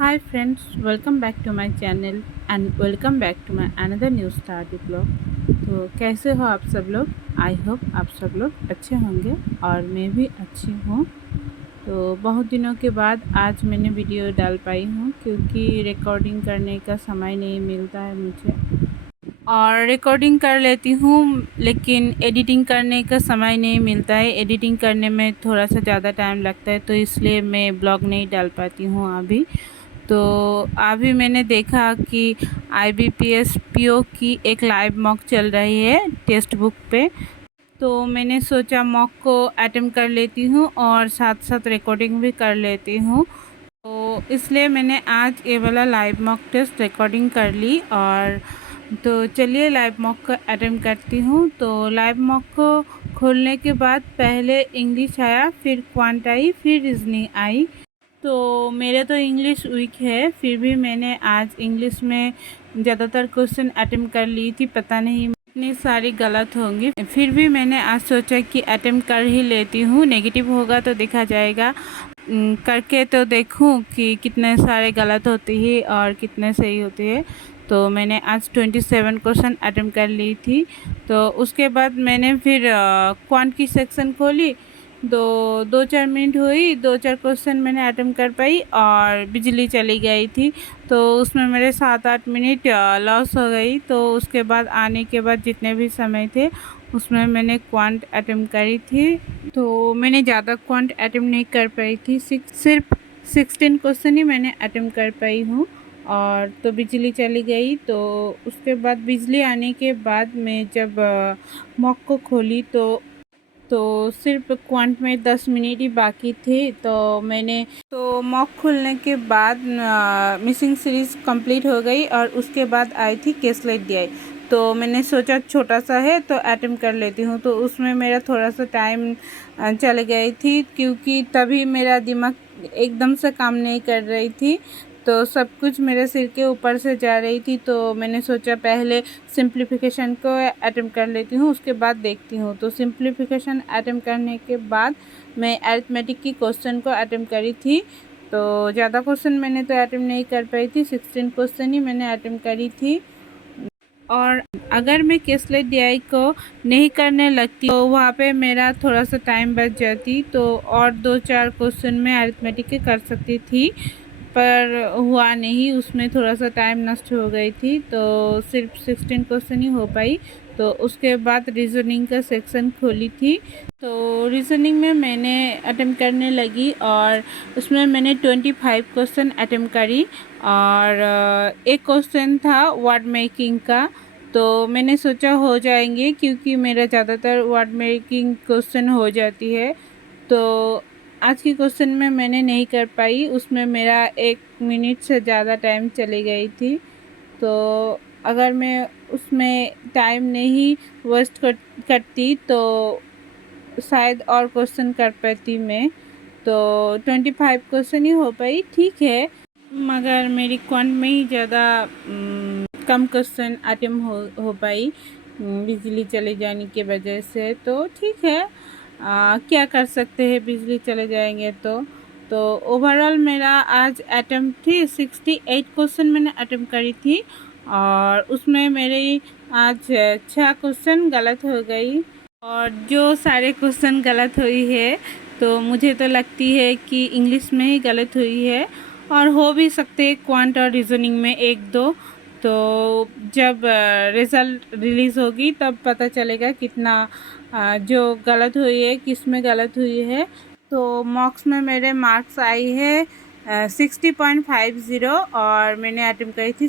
Hi friends, welcome back to my channel and welcome back to my another new study blog। तो कैसे हो आप सब लोग। आई होप आप सब लोग अच्छे होंगे और मैं भी अच्छी हूँ। तो बहुत दिनों के बाद आज मैंने वीडियो डाल पाई हूँ क्योंकि रिकॉर्डिंग करने का समय नहीं मिलता है मुझे, और रिकॉर्डिंग कर लेती हूँ लेकिन एडिटिंग करने का समय नहीं मिलता है। एडिटिंग करने में थोड़ा सा ज़्यादा टाइम लगता है, तो इसलिए मैं ब्लॉग नहीं डाल पाती हूँ अभी। तो अभी मैंने देखा कि IBPS PO की एक लाइव मॉक चल रही है टेक्स्ट बुक पे, तो मैंने सोचा मॉक को अटेम्प्ट कर लेती हूँ और साथ साथ रिकॉर्डिंग भी कर लेती हूँ। तो इसलिए मैंने आज ये वाला लाइव मॉक टेस्ट रिकॉर्डिंग कर ली। और तो चलिए लाइव मॉक को अटेम्प्ट करती हूँ। तो लाइव मॉक को खोलने के बाद पहले इंग्लिश आया, फिर क्वांट आई, फिर रीजनिंग आई। तो मेरे तो इंग्लिश वीक है, फिर भी मैंने आज इंग्लिश में ज़्यादातर क्वेश्चन अटेम्प्ट कर ली थी। पता नहीं इतनी सारी गलत होंगी, फिर भी मैंने आज सोचा कि अटेम्प्ट कर ही लेती हूँ। नेगेटिव होगा तो देखा जाएगा, करके तो देखूँ कि कितने सारे गलत होती है और कितने सही होती है। तो मैंने आज 27 क्वेश्चन अटेम्प्ट कर ली थी। तो उसके बाद मैंने फिर क्वांट की सेक्शन खोली। दो चार मिनट हुई, दो चार क्वेश्चन मैंने अटेम्प्ट कर पाई और बिजली चली गई थी, तो उसमें मेरे 7-8 मिनट लॉस हो गई। तो उसके बाद आने के बाद जितने भी समय थे उसमें मैंने क्वांट अटेम्प्ट करी थी। तो मैंने ज़्यादा क्वांट अटेम्प्ट नहीं कर पाई थी, सिर्फ 16 क्वेश्चन ही मैंने अटेम्प्ट कर पाई हूँ। और तो बिजली चली गई। तो उसके बाद बिजली आने के बाद मैं जब मॉक को खोली तो सिर्फ क्वांट में 10 मिनट ही बाकी थे। तो मॉक खुलने के बाद मिसिंग सीरीज़ कंप्लीट हो गई और उसके बाद आई थी केसलेट DI। तो मैंने सोचा छोटा सा है तो अटेम्प्ट कर लेती हूँ। तो उसमें मेरा थोड़ा सा टाइम चल गई थी क्योंकि तभी मेरा दिमाग एकदम से काम नहीं कर रही थी, तो सब कुछ मेरे सिर के ऊपर से जा रही थी। तो मैंने सोचा पहले सिंप्लीफिकेशन को अटेम्प्ट कर लेती हूँ, उसके बाद देखती हूँ। तो सिंप्लीफिकेशन अटेम्प्ट करने के बाद मैं अरिथमेटिक की क्वेश्चन को अटेम्प्ट करी थी। तो ज़्यादा क्वेश्चन मैंने तो अटेम्प्ट नहीं कर पाई थी, 16 क्वेश्चन ही मैंने अटेम्प्ट करी थी। और अगर मैं केसलेट DI को नहीं करने लगती तो वहाँ पे मेरा थोड़ा सा टाइम बच जाती, तो और 2-4 क्वेश्चन मैं अरिथमेटिक के कर सकती थी, पर हुआ नहीं। उसमें थोड़ा सा टाइम नष्ट हो गई थी, तो सिर्फ 16 क्वेश्चन ही हो पाई। तो उसके बाद रीजनिंग का सेक्शन खोली थी। तो रीजनिंग में मैंने अटेम्प्ट करने लगी और उसमें मैंने 25 क्वेश्चन अटेम्प्ट करी। और एक क्वेश्चन था वर्ड मेकिंग का, तो मैंने सोचा हो जाएंगे क्योंकि मेरा ज़्यादातर वर्ड मेकिंग क्वेश्चन हो जाती है। तो आज की क्वेश्चन में मैंने नहीं कर पाई, उसमें मेरा 1 मिनट से ज़्यादा टाइम चली गई थी। तो अगर मैं उसमें टाइम नहीं वेस्ट करती तो शायद और क्वेश्चन कर पाती मैं। तो 25 क्वेश्चन ही हो पाई, ठीक है, मगर मेरी क्वांट में ही ज़्यादा कम क्वेश्चन अटेम्प्ट हो पाई बिजली चले जाने की वजह से। तो ठीक है, क्या कर सकते हैं, बिजली चले जाएंगे तो ओवरऑल मेरा आज अटेम्प्ट थी 68 क्वेश्चन मैंने अटेम्प्ट करी थी, और उसमें मेरी आज 6 क्वेश्चन गलत हो गई। और जो सारे क्वेश्चन गलत हुई है तो मुझे तो लगती है कि इंग्लिश में ही गलत हुई है, और हो भी सकते हैं क्वांट और रीजनिंग में 1-2। तो जब रिज़ल्ट रिलीज़ होगी तब पता चलेगा कितना जो गलत हुई है, किस में गलत हुई है। तो मॉक्स में मेरे मार्क्स आई है 60.50 और मैंने अटेम्प्ट करी थी